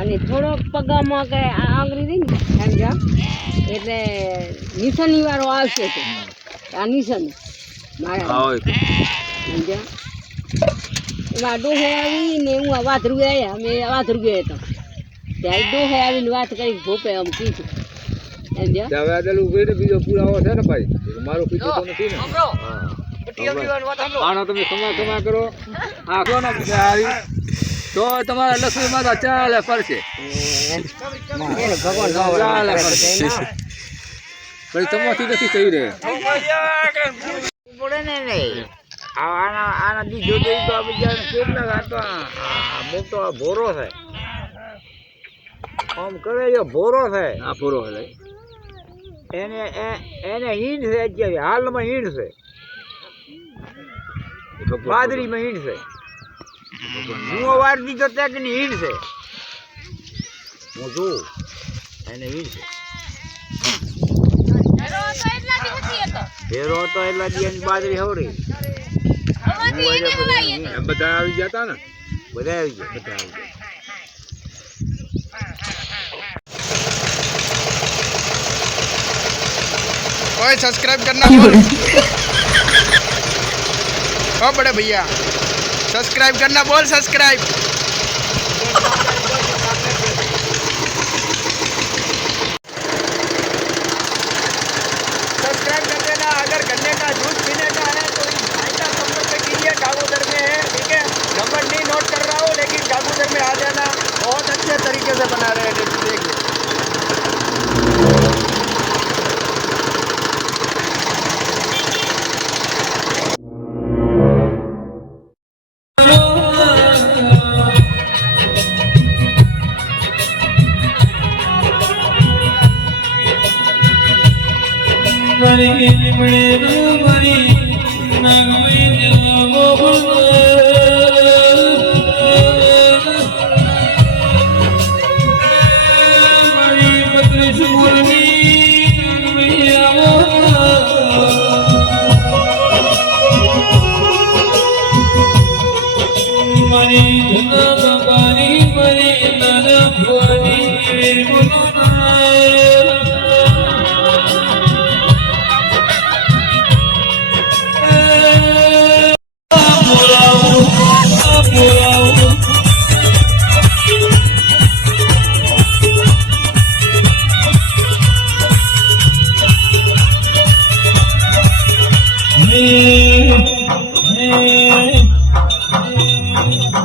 અને થોડોક પગામાં કે આંગળી રહી ને સમજા એટલે નિશાની વાળો આવશે તો આ નિશાની મારા સમજા એમાં ડોહે આવીને હું વાધરું આવ્યા અમે વાધરું ગયા હતા ત્યારે ડોહે આવીને વાત કરી ભોપે આમ કીધું સમજા બીજો પુરાવો છે ને ભાઈ મારો પીછો તો નથી ને આનો તમે કમા કરો આ કહો ને તો તમારા લક્ષ્મી માતા ચાલે ફરશે ભગવાન તમાથી નથી થઈ રહે આના બીજો કેટલા મોટો ભોરો છે આમ કરે ભોરો છે આ પૂરો એને ઈંડ છે અત્યારે હાલમાં ઈંડ છે બાદરીમાં ઈંડ છે હું વાર દીધો ત્યાં કે ઈંડ છે હું જોઉં એને ઈંડ છે ફેરો હતો એટલા દી બાદરી હવરી બધા આવી ગયા હતા ને બધા આવી ગયા ओए सब्सक्राइब करना बोल ओ बड़े भैया सब्सक्राइब करना बोल सब्सक्राइब सब्सक्राइब कर देना अगर गन्ने का जूस पीने का है तो इस भाई का संपर्क कीजिए गागोदर में है ठीक है नंबर नहीं नोट कर रहा हूँ लेकिन गागोदर में आ जाना बहुत अच्छे तरीके से बना रहे हैं देखिए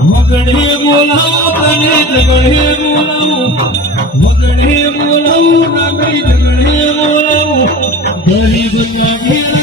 वगड़े बोलाओ तने झगड़े बोलाओ वगड़े बोलाओ ना कहीं झगड़े बोलाओ गरीब का